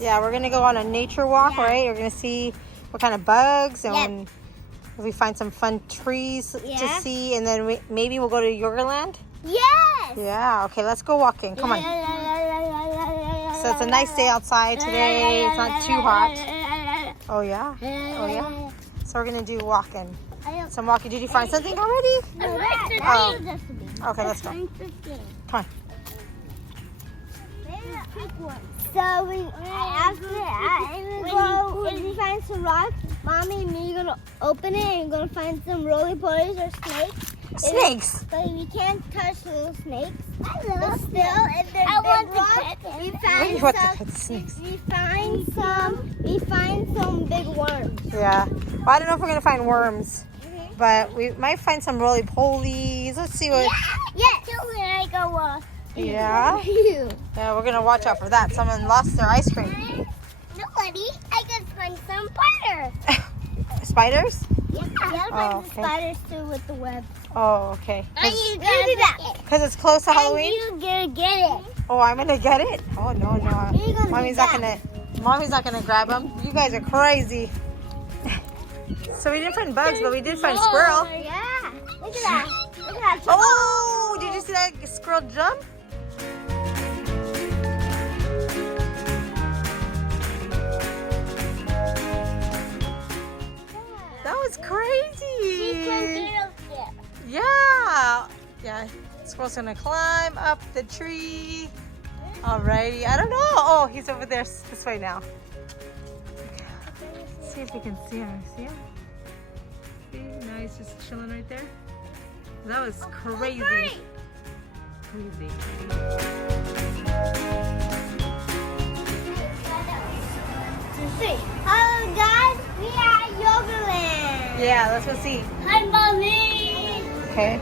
Yeah, we're gonna go on a nature walk, right? We're gonna see what kind of bugs and if we find some fun trees to see, and then maybe we'll go to Yogurtland. Yes. Yeah. Okay, let's go walking. Come on. So it's a nice day outside today. It's not too hot. Oh yeah. Oh yeah. So we're gonna do walking. Some walking. Did you find something already? Oh. Okay, let's go. Come on. So if we find some rocks, Mommy and me are gonna open it and gonna find some roly-polies or snakes. Snakes. But we can't touch little snakes. But still, if they're big rocks, we find some big worms. Yeah. Well, I don't know if we're gonna find worms, but we might find some roly-polies. Let's see what. Yes. Yeah. Yeah, we're gonna watch out for that. Someone lost their ice cream. Nobody. I can find some spiders. Spiders? Yeah. Oh, okay. Spiders too with the web. Oh, okay. And you gotta do that. Because it's close to Halloween? And you gotta get it. Oh, I'm gonna get it? Oh, no. Mommy's not gonna grab them. You guys are crazy. So we didn't find bugs, but we did find squirrel. Yeah. Look at that. Look at that. Oh, did you see that squirrel jump? That was crazy. Yeah. Yeah. Squirrel's gonna climb up the tree. Alrighty. I don't know. Oh, he's over there this way now. Okay. Let's see if we can see him. See him? See? Now he's just chilling right there. That was crazy. Crazy. Hello guys, we are at Yogurtland. Yeah, let's go see. Hi Mommy. Okay.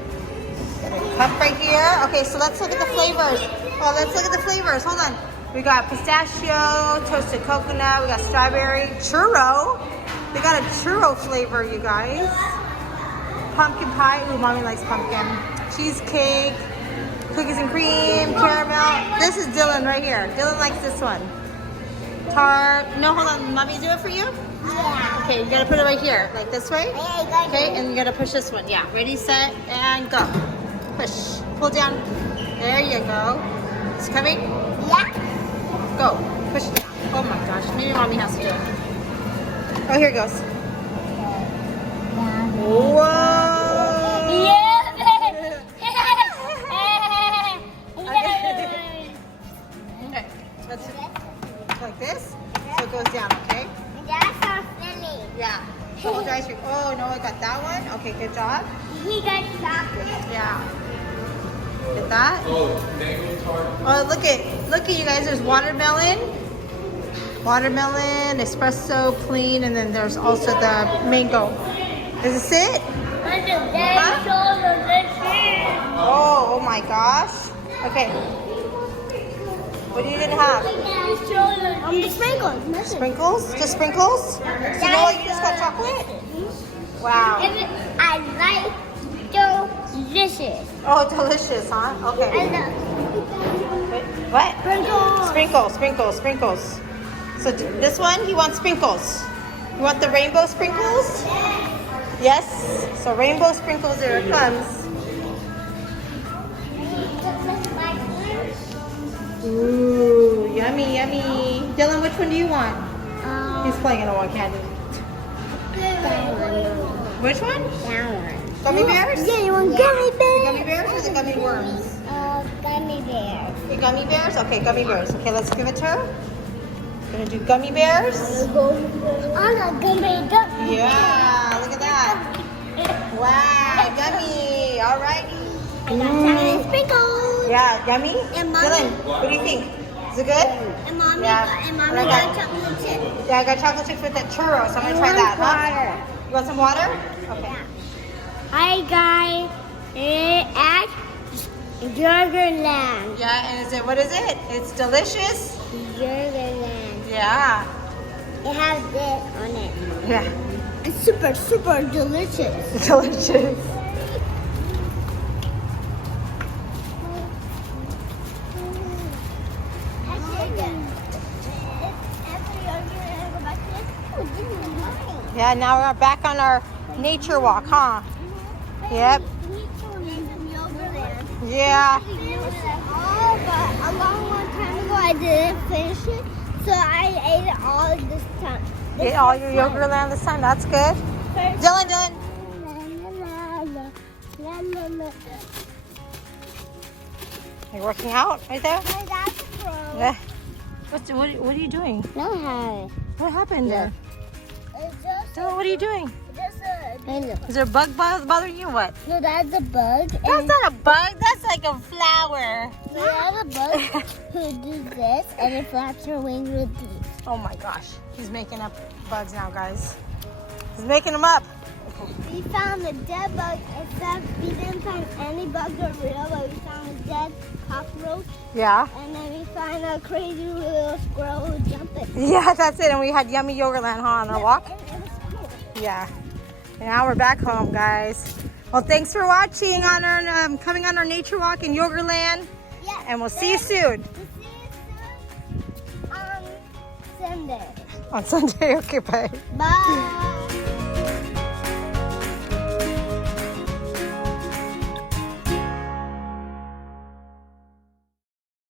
Cup right here. Okay, so let's look at the flavors. Oh, let's look at the flavors. Hold on. We got pistachio, toasted coconut, we got strawberry, churro. They got a churro flavor, you guys. Pumpkin pie. Ooh, Mommy likes pumpkin. Cheesecake, cookies and cream, caramel. This is Dylan right here. Dylan likes this one. Tart. No, hold on. Mommy do it for you? Yeah. Okay, you gotta put it right here, like this way. Yeah, Okay, and you gotta push this one. Yeah, ready, set, and go. Push. Pull down. There you go. It's coming? Yeah. Go. Push it down. Oh my gosh, maybe Mommy has to do it. Oh, here it goes. Whoa! Okay, let's like this. So it goes down, okay? That's our Philly. Yeah. So hold your ice cream. Oh, no, I got that one. Okay, good job. He got chocolate. Yeah. Get that? Oh, mango tart. Oh, look at you guys. There's watermelon, espresso, plain, and then there's also the mango. Is this it? Oh my gosh. Okay. What are you gonna have? The sprinkles. Sprinkles? Just sprinkles? So you know what? You just got chocolate? Wow. I like delicious. Oh, delicious, huh? I Okay. love Wait, what? sprinkles. Sprinkles. So this one, he wants sprinkles. You want the rainbow sprinkles? Yes. So rainbow sprinkles, here it comes. Ooh, yummy, yummy. Dylan, which one do you want? He's playing in a one candy. Which one? That one. Gummy bears? Yeah, you want gummy The bears? gummy bears or the gummy worms? Gummy bears. The gummy bears? Okay, gummy bears. Okay, let's give it to her. Gonna do gummy bears. I got gummy bears. Yeah, look at that. Wow, yummy. Alrighty. I got chocolate sprinkles. Yeah, yummy? And Mommy- Dylan, what do you think? Is it good? And Mommy Yeah. got And I got- chocolate chip. Yeah, I got chocolate chips with that churro, so I'm gonna try that. Huh? You want some water? Okay. Hi guys, at Yogurtland. Yeah, and what is it? It's delicious? Yogurtland. Yeah. It has this on it. Yeah. It's super, super delicious. Delicious. Yeah, now we're back on our nature walk, huh? Yep. Yeah. But a long time ago I didn't finish it, so I ate it all this time. You ate all your Yogurtland this time? That's good. Dylan. Are you working out right there? My dad's pro. Yeah. What are you doing? No, hi. What happened there? It's just Dylan, what are you doing? I know. Is there a bug bothering you? What? No, that's a bug. That's not a bug. That's like a flower. No, that's a bug who does this and it flaps her wings with these. Oh my gosh. He's making up bugs now, guys. He's making them up. We found a dead bug, except we didn't find any bugs or real, but we found a dead cockroach. Yeah. And then we found a crazy little squirrel who jumped it. Yeah, that's it. And we had yummy Yogurtland, huh, on our walk? And it was cool. Yeah. And now we're back home, guys. Well, thanks for watching on our coming on our nature walk in Yogurtland. Yes. And we'll see you soon. We'll see you soon on Sunday. On Sunday. Okay, bye. Bye.